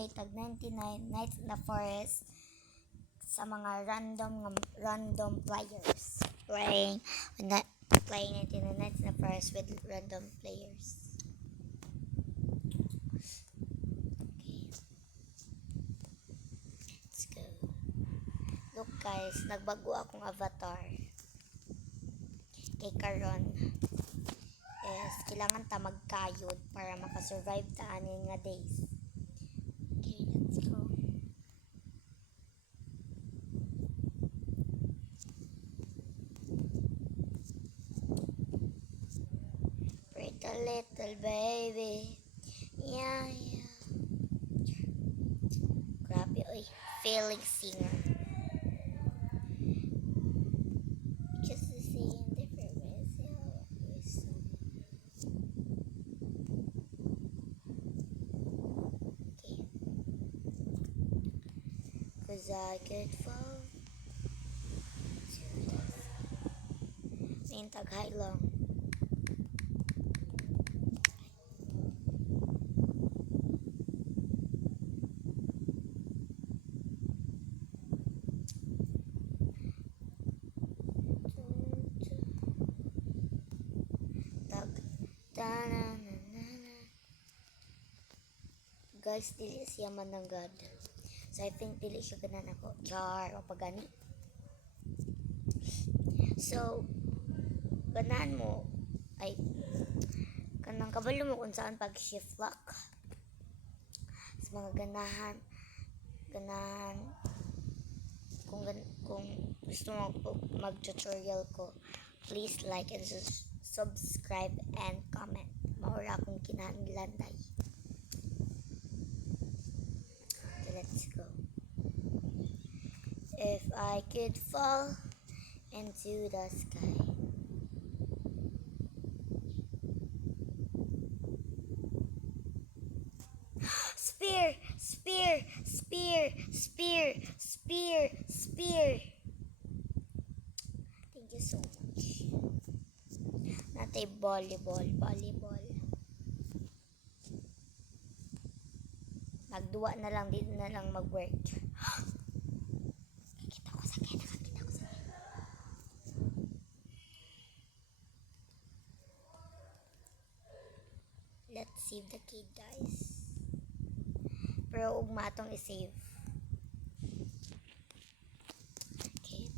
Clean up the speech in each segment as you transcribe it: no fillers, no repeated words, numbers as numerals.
play tag 99 Nights in the Forest sa mga random players. Playing 99 Nights in the Forest with random players. Okay. Let's go. Look guys, nagbago akong avatar. Kay karon is kailangan ta magkayod para makasurvive ta anin nga days. Okay, let's go. Pretty little baby. Yeah. Grabe, oy. Failing singer. Just to see in different ways. Okay. Cause I could fall to this. Main taghay lang. Guys, dili siya mananggad. So, I think dili siya ganan ako. Char, o pagani. So, ganan mo, ay, kanang kabalo mo kung saan pag-shift lock. Sa mga ganahan, kung gusto mo mag-tutorial ko, please like and subscribe and comment. Maura akong kinahanglanday. Okay, let's go. If I could fall into the sky. Spear. Thank you so much. Natay volleyball. Magduwa na lang, dito na lang mag-work. Nakakita ko sa kanya. Let's save the kid, guys. Pero ugma atong i-save. Okay.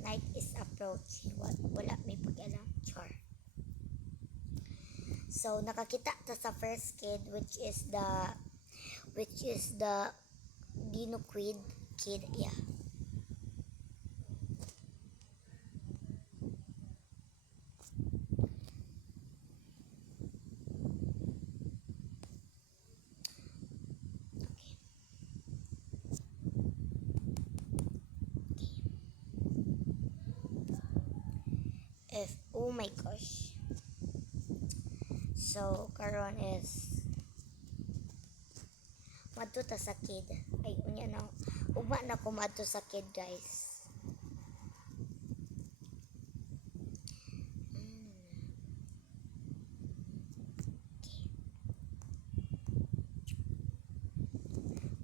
Night is approaching. Wala may pag-alam. Char. So nakakita ta sa first kid which is the Dino kid. Yeah. Oh my gosh. So karon is madto ta sa kid. Ay unya na ugma na ko madto sa kid, guys.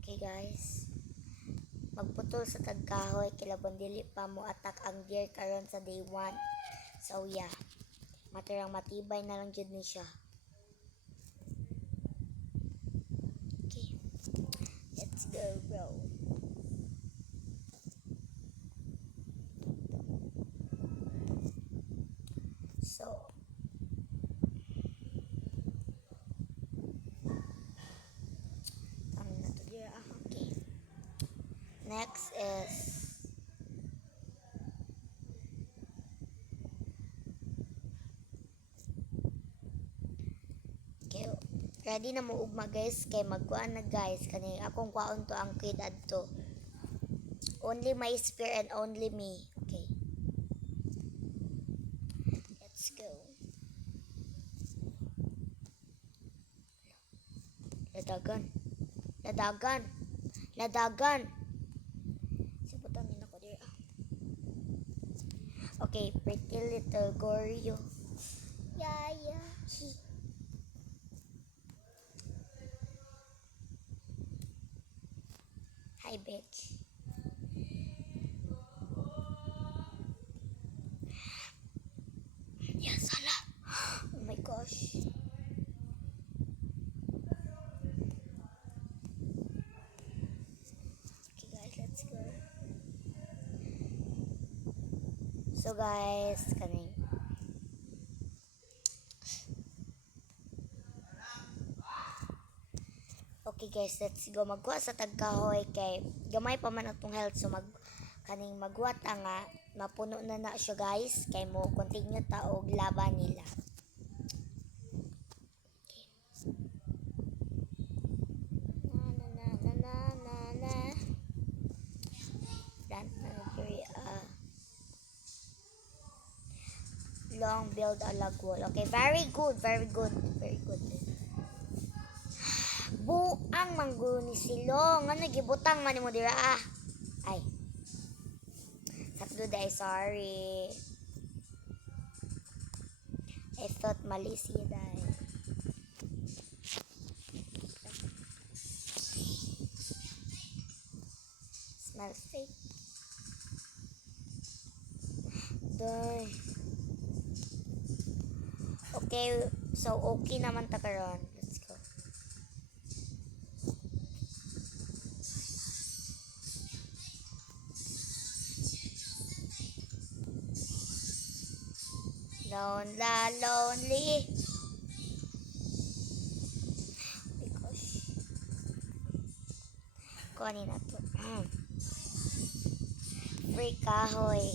Okay guys. Magputol sa tagkahoy kilabon dili pa mo attack ang deer karon sa day 1. So yeah, matirang matibay na lang jud ni siya. Okay, let's go bro. So okay. Next is ready na mo ugma guys kay magkuan na guys kani akong kwaon to ang kid adto. Only my spear and only me. Okay. Let's go. Ladagan. Siputamin ako dir. Okay, pretty little Goryo. Yeah. Hi, bitch. Yes, hala. Oh my gosh. Okay, guys, let's go. So, guys, kaning. Okay, guys, let's go. Magkuha sa tagkahoy kay gamay pa man atong health. So, kaning magwat nga mapuno na siya, guys, kay mo continue ta og laban nila. Plant area. Long build a log wall. Okay, very good, very good, very good. Buang mangguni silong. Ano gibutang man mo dira ah. Ay. Sakdo day, sorry. I thought mali siya day. Smell fake. Day. Okay, so okay naman ta karon. Let's go. Lonely. Because kunin na to. Free kahoy.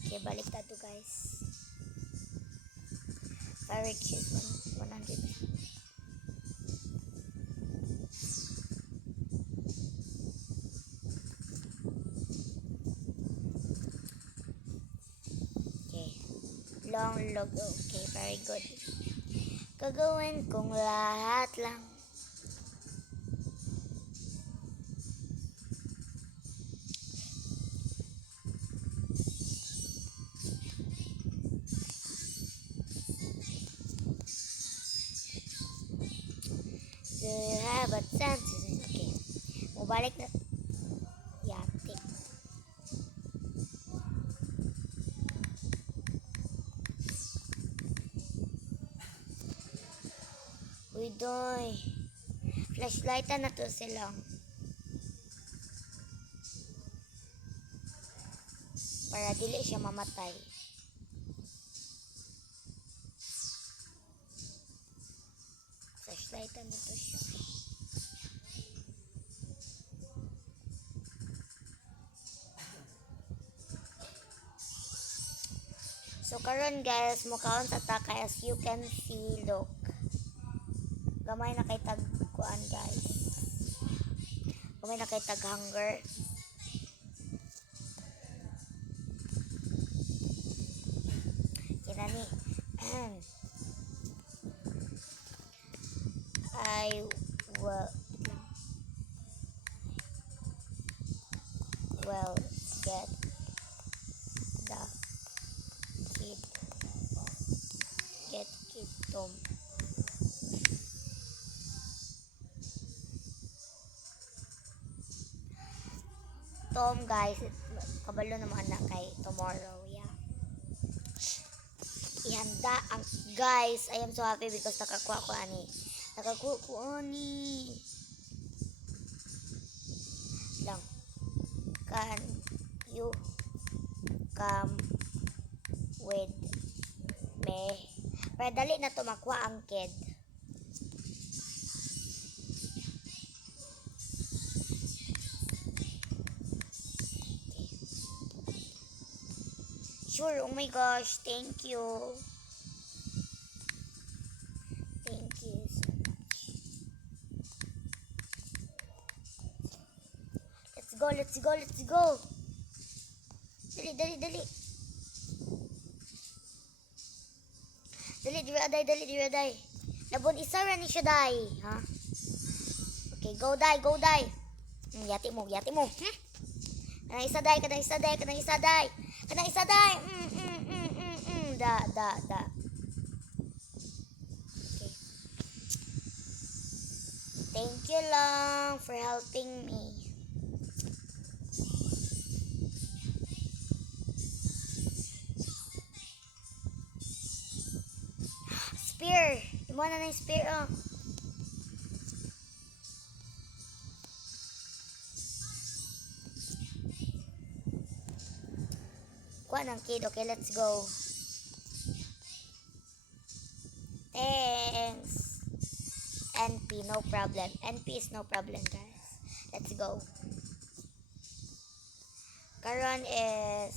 Okay, balik na to, guys. Fire chip 100. Okay. Long logo. Okay, very good. Gagawin kong lahat lang. Do you have a chance? Okay. Mubalik na. Yate. Uy, doy. Flashlightan na to silang. Para dili siya mamatay. Flashlightan na to siya. So karon, guys, mukaon sa taka as you can see, look. Gamay na kay tagkuan, guys. Gamay na kay tag hunger. Kinani. I will get the kid. Get kid Tom. Tom, guys, kabalo naman na kay tomorrow, yeah. Ihanda ang guys. I am so happy because nakakuha ko ani. Nakakuha ko ani. Lang. Can you come with me? Para dali na to makuha ang kid. Sure, oh my gosh, thank you. Thank you so much. Let's go, let's go, let's go. Dali, dali, dali. Dali, di aday. Labon isa ra ni siya day, ha? Okay, go die, go die. Yati mo, yati mo. Kanang isa day, kanang isa day, kanang isa day. Kanang isa day. Da. Okay. Thank you lang for helping me. Spear! Imo na yung spear, oh. Kuha ng kid. Okay, let's go. Thanks. NP, no problem. NP is no problem, guys. Let's go. Karon is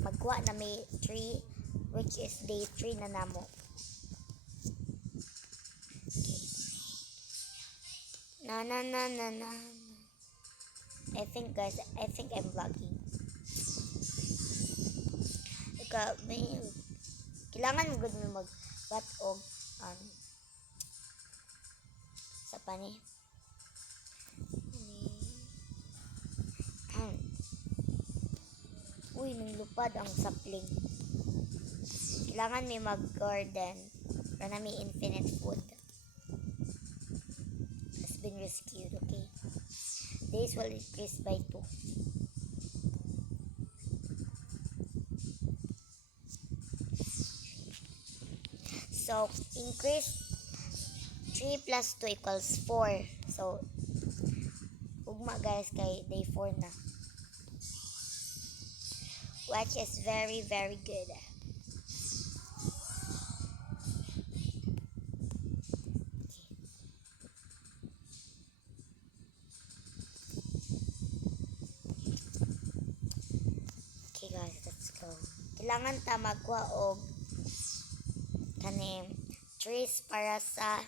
magkuha na may 3, which is day 3 na namo. Okay. Na. I think, guys, I'm vlogging. Kailangan mo gud mo mag-bat og sa pani. Uy, nilupad ang sapling. Kailangan may mag-garden para may infinite food. Has been rescued, okay? Days will increase by 2. So, increase 3 plus 2 equals 4. So, ugma guys kay day 4 na. Which is very, very good. Okay guys, let's go. Kailangan ta magkuha og kaning trees para sa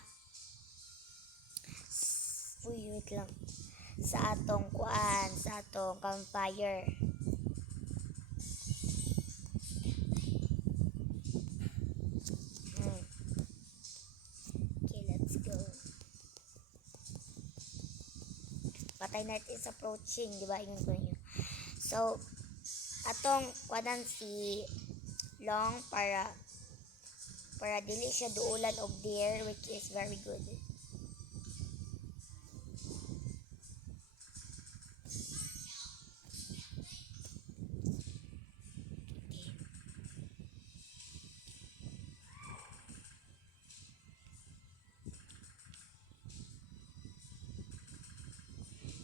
wait lang, sa atong kuan, sa atong campfire. Okay, let's go. Patay natin is approaching, di ba? Ingon ko niyo. So, atong kuanan si long para dili siya duulan og deer, which is very good.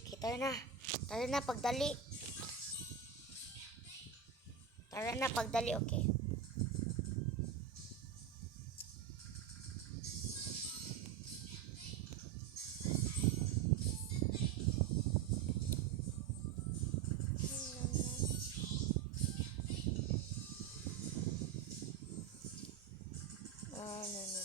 Okay, tara na pagdali. Okay. No.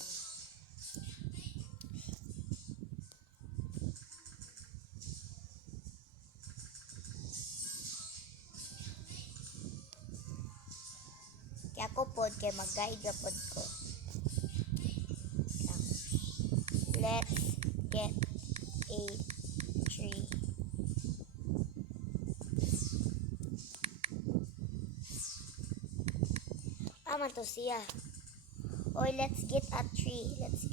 Kaya ako pod, kaya mag-guide ra pod ko. Let's get a tree. Man to siya. Oy, let's get a tree. Let's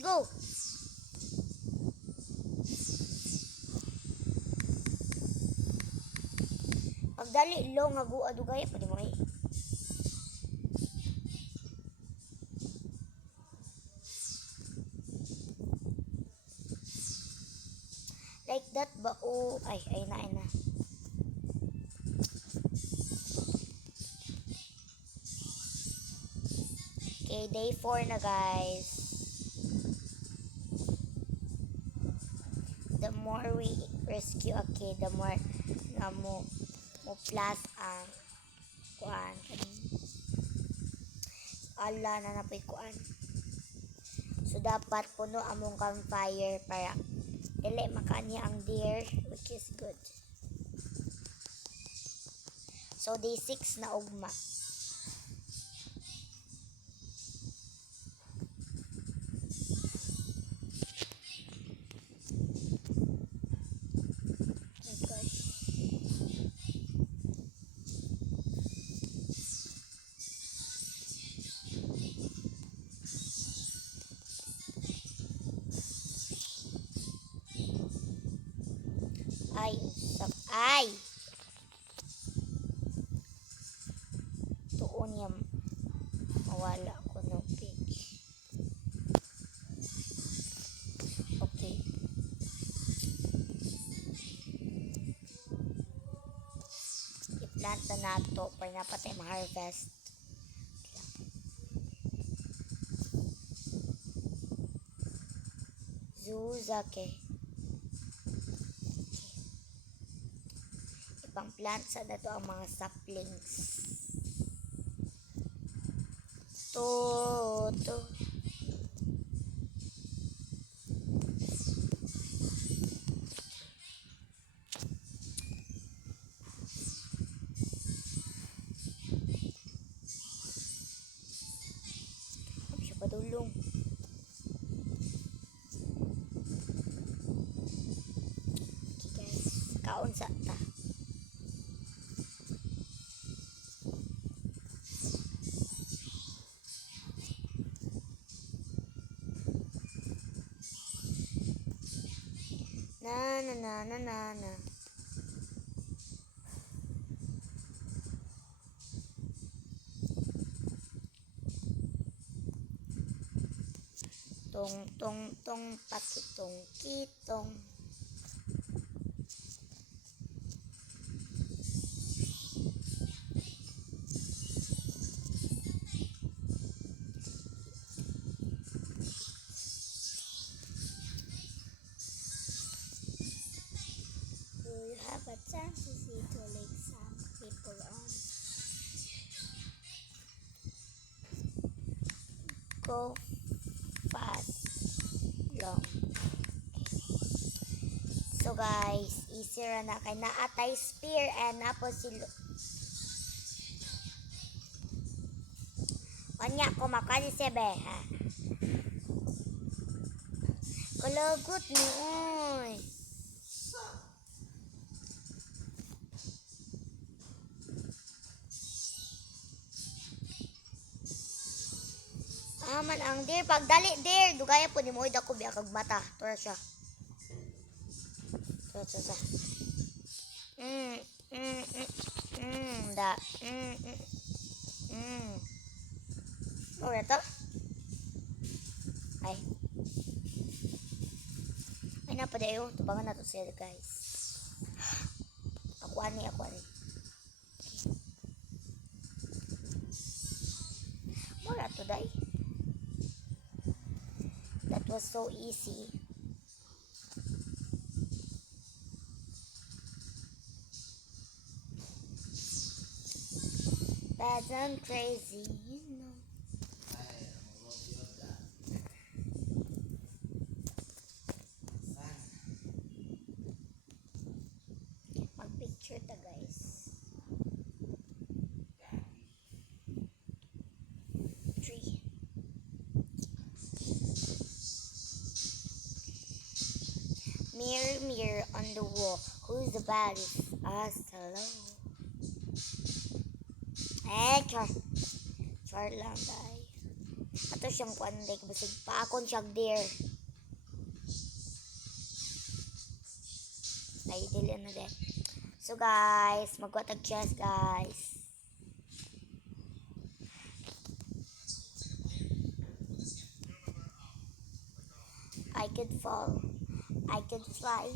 go. Pagdali lo nga guad ugay pa di mo ay. Like that ba? Oh, ay na. Okay, day 4 na guys. The more we rescue a kid, the more na mo plus ang kuan kaning ala na napoy kuan. So dapat puno among campfire para dili makanya ang deer, which is good. So day 6 na ugma. Ay! Tuon niya mawala ko no page. Okay. I-plant na nato para napatay ma-harvest. Zuzake. Ipang-plant sa na to ang mga saplings. To. Huwag siya padulong. Okay guys, kaon sa ta. Na. Tong pakitong kitong. Do you have a chance to see to like some people on? Go fast, long. So guys, easy ra na kay naatay spear and napo silo. Kanya ko makani sebe ha. Kalagot ni oy. Aman ang deer pagdali deer dugaya po ni mo ida ko biya kag mata. Tora siya. Sa. Da. Oh, ito? Ay. Ay, napadayo. Tubangan na to sila, guys. Ako ani. Okay. Mura to, day. That was so easy. Bad and crazy, you know. Mag-picture ta, guys. 3. Mirror on the wall. Who's the baddest? Us, hello. Char lang, day. Ato siyang kwanday, basig pa akong siyang deer. Ay, dili na din. So, guys, magwatag chest, guys. I could fall. I could fly.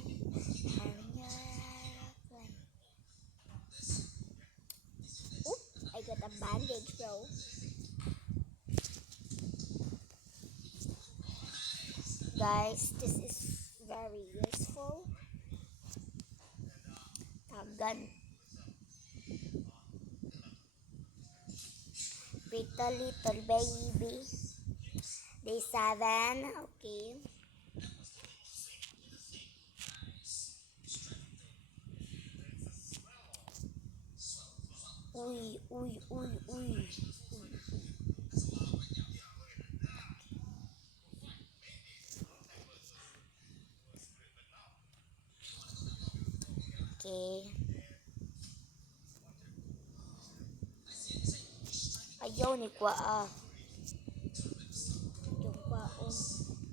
Oop, I got a bandage, bro. Guys, this is very useful. Tagan. Pretty little baby. Day 7. Okay. Uy. Okay. Ayaw ni kwa ah. Yung kwaon.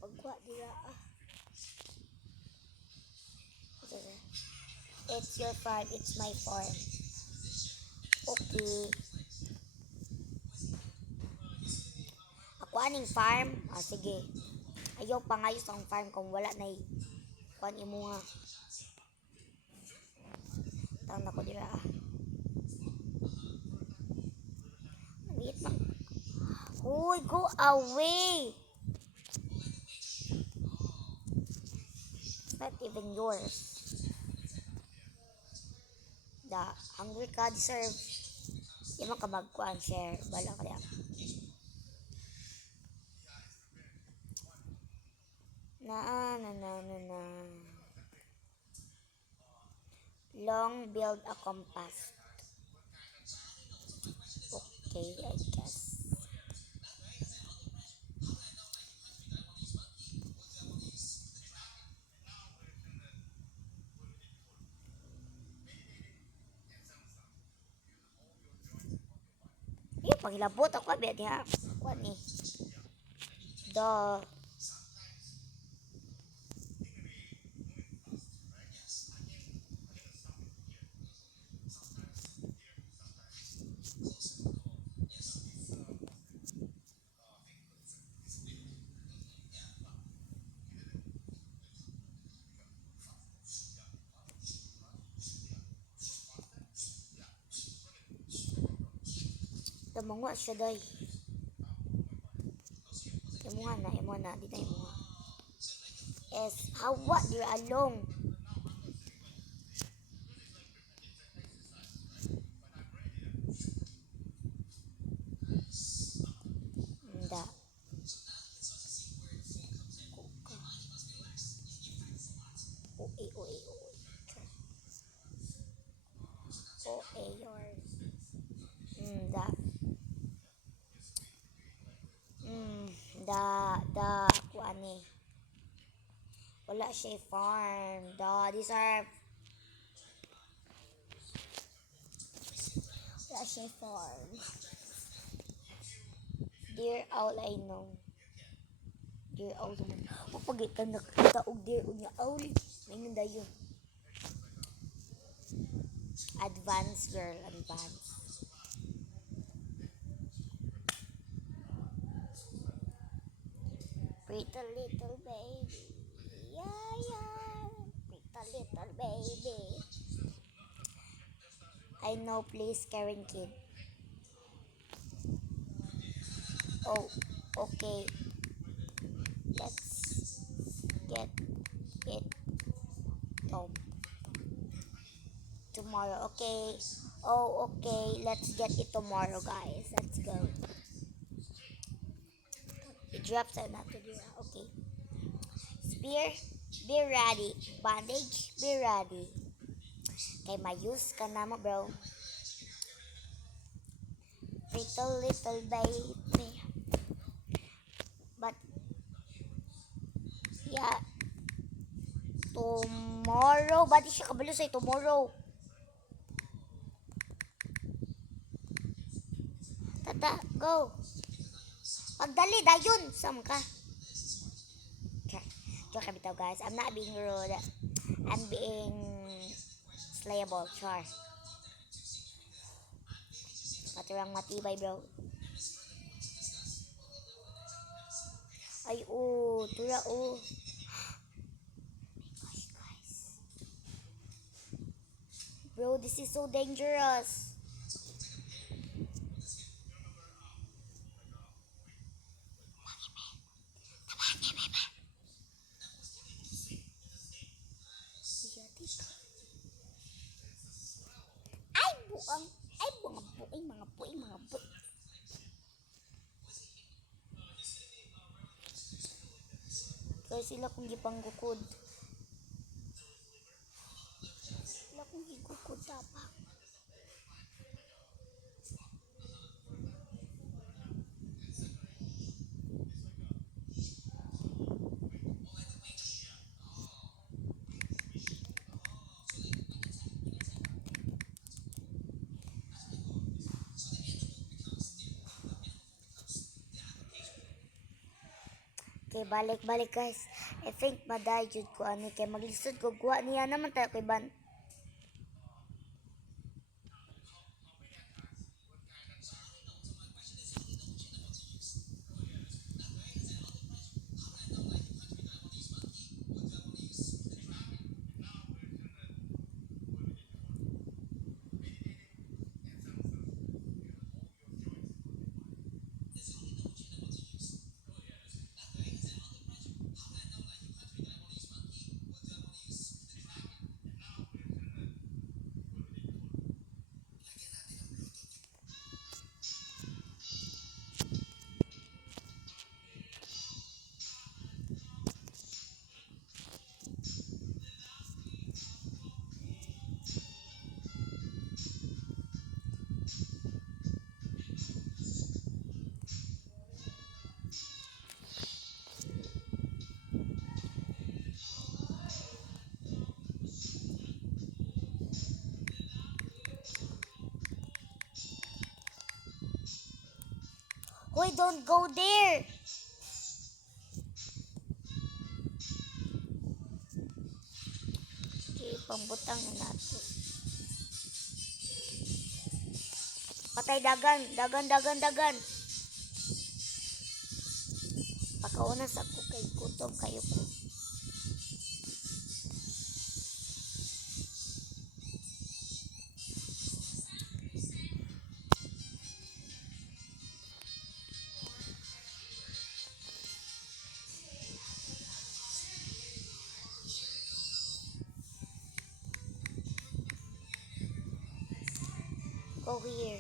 Pagkwa dira ah. It's your farm, it's my farm. Okay. Ako aning farm? Ah, sige. Ayaw pangayos ang farm kung wala na kuan imo nga. Tawag na ko dira ah. Wait pa. Hoy, go away! It's not even yours. The hungry ka deserve. Di man ka magkuan share. Bala ka diyan. Na. Long build a compass. Okay, I guess. Paghilabot ako abet niya. Kuan ni. Da. Tamunga siya day. Imo na, di na imo. Yes, how what you're alone. Da. Oe. Oe yours. Da. Kuan ni. Wala siya farm. Da, deserve. Wala siya farm. Dear all I know. Dear all I know. Mapagitan nakita og dear og niya all. Ngayon dayon. Advance girl, advance. Pretty little baby. Yeah. Pretty little baby. I know, please, Karen Kid. Oh, okay. Let's get it home. Tomorrow, okay. Oh, okay. Let's get it tomorrow, guys. Let's go. It drops out not to do that. Okay. Spear, be ready. Bandage, be ready. Kay mayus ka na mo, bro. Little baby. But, yeah. Tomorrow. Ba't di siya kabalo sa'yo tomorrow? Tata, go. Pagdali, dayon. Sam ka. Joke ka bitaw, guys. I'm not being rude. I'm being slayable. Char. Matirang matibay, bro. Ay, oh. Tura, oh. Gosh, guys. Bro, this is so dangerous. Ay, buang. Ay, mga buing. Kaya sila kung gipanggukod. Sila kung gigukod tapang. Okay, balik guys. I think maday jud ko ani kay maglisod ko guwa niya naman tayo kay ban. Hoy, don't go there. Okay, pambutang na nato. Patay dagan, dagan, dagan, dagan. Pakauna sa ko kay gutom kayo ko. Go here.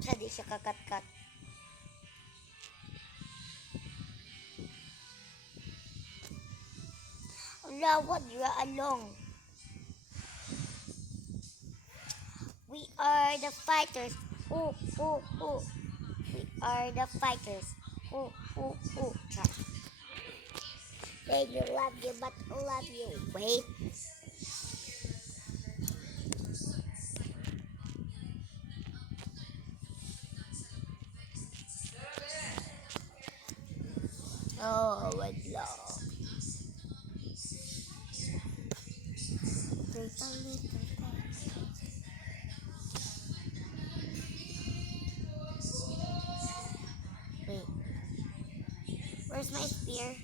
Siya di siya kakat-kat. Lawad ra along. We are the fighters. Ooh, ooh, ooh. We are the fighters. Ooh, ooh, ooh. They you love you, but love you. Wait. Oh, wait lang. Wait a little. Wait. Where's my spear?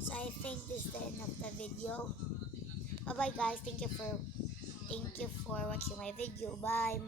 So I think this is the end of the video. Bye bye guys. Thank you for watching my video. Bye.